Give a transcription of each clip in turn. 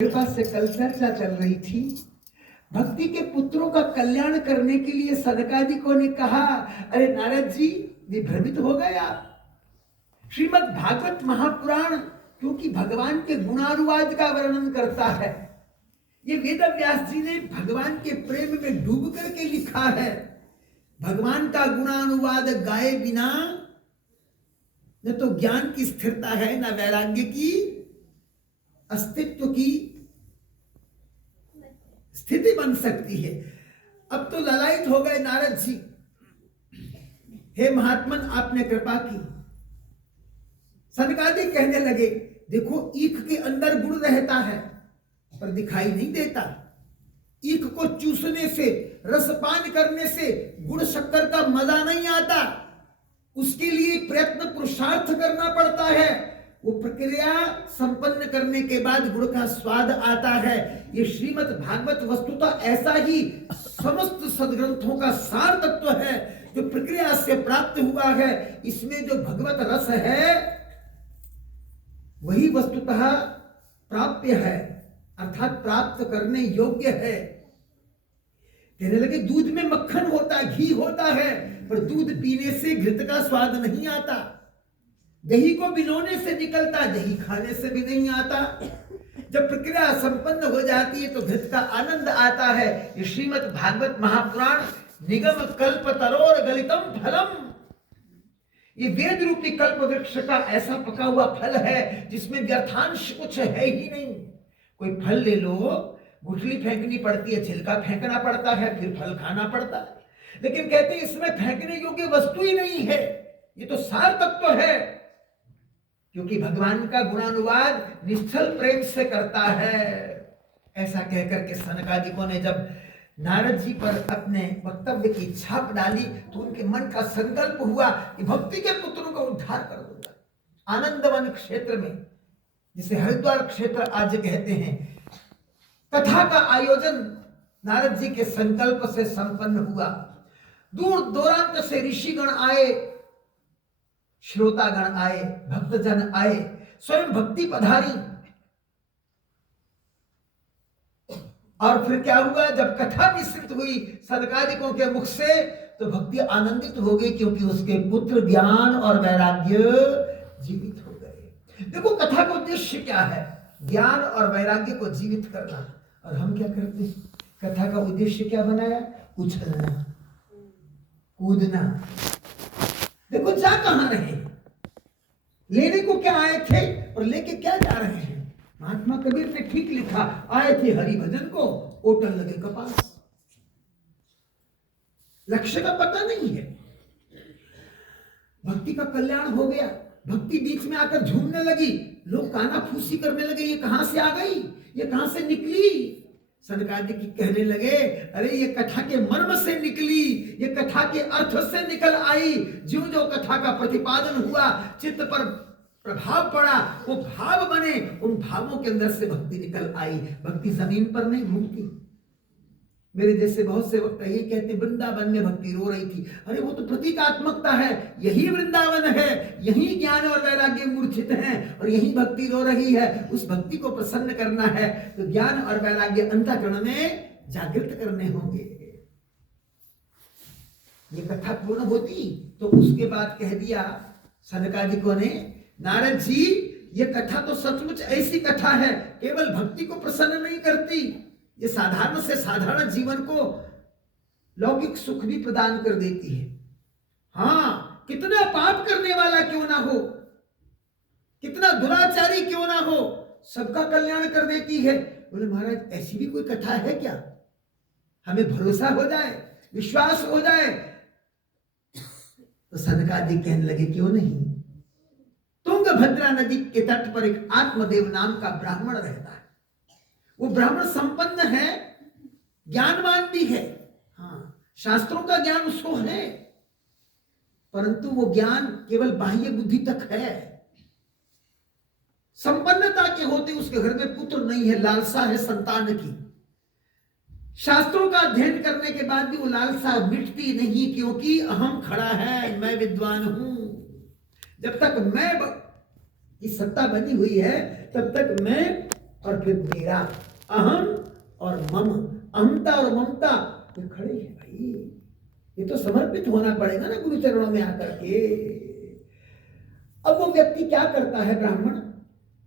कृपा से कल चर्चा चल रही थी। भक्ति के पुत्रों का कल्याण करने के लिए सनकादिकों ने कहा, अरे नारद जी ये भ्रमित हो गए आप। श्रीमद् भागवत महापुराण क्योंकि भगवान के गुणानुवाद का वर्णन करता है। ये वेद व्यास जी ने भगवान के प्रेम में डूब करके लिखा है। भगवान का गुणानुवाद गाए बिना न तो ज्ञान की स्थिरता है, न वैराग्य की अस्तित्व की स्थिति बन सकती है। अब तो ललायित हो गए नारद जी, हे महात्मन आपने कृपा की। सनकादिक कहने लगे, देखो ईख के अंदर गुण रहता है पर दिखाई नहीं देता। ईख को चूसने से, रसपान करने से गुड़ शक्कर का मजा नहीं आता। उसके लिए प्रयत्न पुरुषार्थ करना पड़ता है। वो प्रक्रिया संपन्न करने के बाद गुड़ का स्वाद आता है। ये श्रीमद् भागवत वस्तुतः ऐसा ही समस्त सदग्रंथों का सार तत्व है जो प्रक्रिया से प्राप्त हुआ है। इसमें जो भगवत रस है वही वस्तुतः प्राप्य है, अर्थात प्राप्त करने योग्य है। कहने लगे दूध में मक्खन होता, घी होता है, पर दूध पीने से घृत का स्वाद नहीं आता। दही को बिलोने से निकलता, दही खाने से भी नहीं आता। जब प्रक्रिया संपन्न हो जाती है तो घृत का आनंद आता है। ये श्रीमद् भागवत महापुराण निगम कल्प तरोर गलितम फलम, ये वेद रूपी कल्प वृक्ष का ऐसा पका हुआ फल है जिसमें व्यर्थांश कुछ है ही नहीं। कोई फल ले लो, गुठली फेंकनी पड़ती है, छिलका फेंकना पड़ता है, फिर फल खाना पड़ता है, लेकिन कहते हैं इसमें फेंकने योग्य वस्तु ही नहीं है। ये तो सार तत्व है, क्योंकि भगवान का गुणानुवाद निश्चल प्रेम से करता है। ऐसा कहकर के सनकादिकों ने जब नारद जी पर अपने वक्तव्य की छाप डाली तो उनके मन का संकल्प हुआ कि भक्ति के पुत्रों का उद्धार कर दूंगा। आनंदवन क्षेत्र में, जिसे हरिद्वार क्षेत्र आज कहते हैं, कथा का आयोजन नारद जी के संकल्प से संपन्न हुआ। दूर दूरांत से ऋषिगण आए, श्रोतागण आए, भक्तजन आए, स्वयं भक्ति पधारी। और फिर क्या हुआ, जब कथा विस्तृत हुई सनकादिकों के मुख से तो भक्ति आनंदित हो गई, क्योंकि उसके पुत्र ज्ञान और वैराग्य जीवित हो गए। देखो कथा का उद्देश्य क्या है, ज्ञान और वैराग्य को जीवित करना। और हम क्या करते हैं, कथा का उद्देश्य क्या बनाया, उछलना, कूदना। देखो जा कहां रहे, लेने को क्या आए थे और लेके क्या जा रहे हैं। महात्मा कबीर ने ठीक लिखा, आए थे हरि भजन को, ओटन लगे कपास। लक्ष्य का पता नहीं है। भक्ति का कल्याण हो गया, भक्ति बीच में आकर झूमने लगी, लोग काना फूसी करने लगे, ये कहां से आ गई, ये कहां से निकली। सनकादिक कहने लगे, अरे ये कथा के मर्म से निकली, ये कथा के अर्थ से निकल आई। जो जो कथा का प्रतिपादन हुआ, चित्त पर प्रभाव पड़ा, वो भाव बने, उन भावों के अंदर से भक्ति निकल आई। भक्ति जमीन पर नहीं घूमती। मेरे जैसे बहुत से वक्त ये कहते वृंदावन में भक्ति रो रही थी। अरे वो तो प्रतीकात्मकता है, यही वृंदावन है, यही ज्ञान और वैराग्य मूर्छित हैं और यही भक्ति रो रही है। उस भक्ति को प्रसन्न करना है तो ज्ञान और वैराग्य अंतःकरण में जागृत करने होंगे। ये कथा पूर्ण होती तो उसके बाद कह दिया सनकादिकों ने, नारद जी ये कथा तो सचमुच ऐसी कथा है, केवल भक्ति को प्रसन्न नहीं करती, ये साधारण से साधारण जीवन को लौकिक सुख भी प्रदान कर देती है। हाँ, कितना पाप करने वाला क्यों ना हो, कितना दुराचारी क्यों ना हो, सबका कल्याण कर देती है। बोले महाराज ऐसी भी कोई कथा है क्या, हमें भरोसा हो जाए, विश्वास हो जाए। तो सनकादिक कहने लगे क्यों नहीं। तुंगभद्रा नदी के तट पर एक आत्मदेव नाम का ब्राह्मण रहता है। वो ब्राह्मण संपन्न है, ज्ञानवान भी है। हाँ, शास्त्रों का ज्ञान उसको है, परंतु वो ज्ञान केवल बाह्य बुद्धि तक है। संपन्नता के होते उसके घर में पुत्र नहीं है, लालसा है संतान की। शास्त्रों का अध्ययन करने के बाद भी वो लालसा मिटती नहीं, क्योंकि अहम खड़ा है, मैं विद्वान हूं। जब तक मैं की सत्ता बनी हुई है तब तक मैं और फिर मेरा, अहम और मम, अहमता और ममता ये खड़े हैं भाई। ये तो समर्पित होना पड़ेगा ना गुरु चरणों में आकर के। अब वो व्यक्ति क्या करता है, ब्राह्मण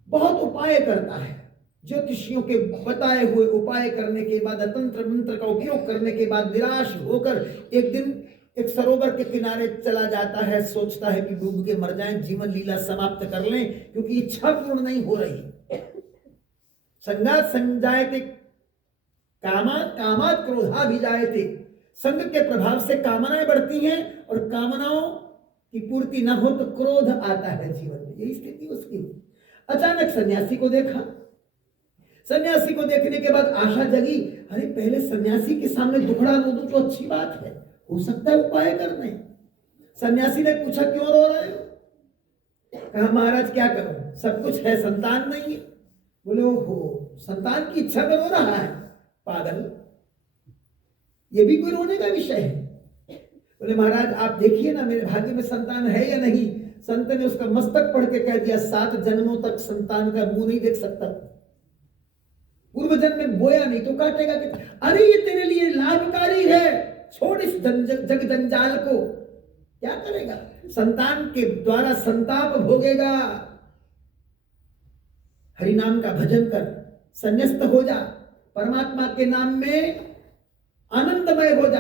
बहुत उपाय करता है। ज्योतिषियों के बताए हुए उपाय करने के बाद, तंत्र मंत्र का उपयोग करने के बाद निराश होकर एक दिन एक सरोवर के किनारे चला जाता है। सोचता है कि डूब के मर जाएं, जीवन लीला समाप्त कर लें, क्योंकि इच्छा पूर्ण नहीं हो रही। संगात संजायते कामात, कामात क्रोधा भी जायते। संग के प्रभाव से कामनाएं बढ़ती हैं और कामनाओं की पूर्ति न हो तो क्रोध आता है जीवन में। यही स्थिति उसकी हुई। अचानक सन्यासी को देखा। सन्यासी को देखने के बाद आशा जगी, अरे पहले सन्यासी के सामने दुखड़ा रो दूं तो अच्छी बात है, हो सकता है उपाय करने। सन्यासी ने पूछा क्यों रो रहे हो? कहा महाराज क्या करूं, सब कुछ है, संतान नहीं है। बोले ओहो, संतान की इच्छा में रो रहा है, पागल, ये भी कोई रोने का विषय है? बोले महाराज आप देखिए ना मेरे भाग्य में संतान है या नहीं। संत ने उसका मस्तक पढ़ के कह दिया, 7 जन्मों तक संतान का मुंह नहीं देख सकता। पूर्व जन्म में बोया नहीं तो काटेगा कि? अरे ये तेरे लिए लाभकारी है, छोड़ इस जग जंजाल को। क्या करेगा? संतान के द्वारा संताप भोगेगा। हरि नाम का भजन कर, संन्यस्त हो जा, परमात्मा के नाम में आनंदमय हो जा।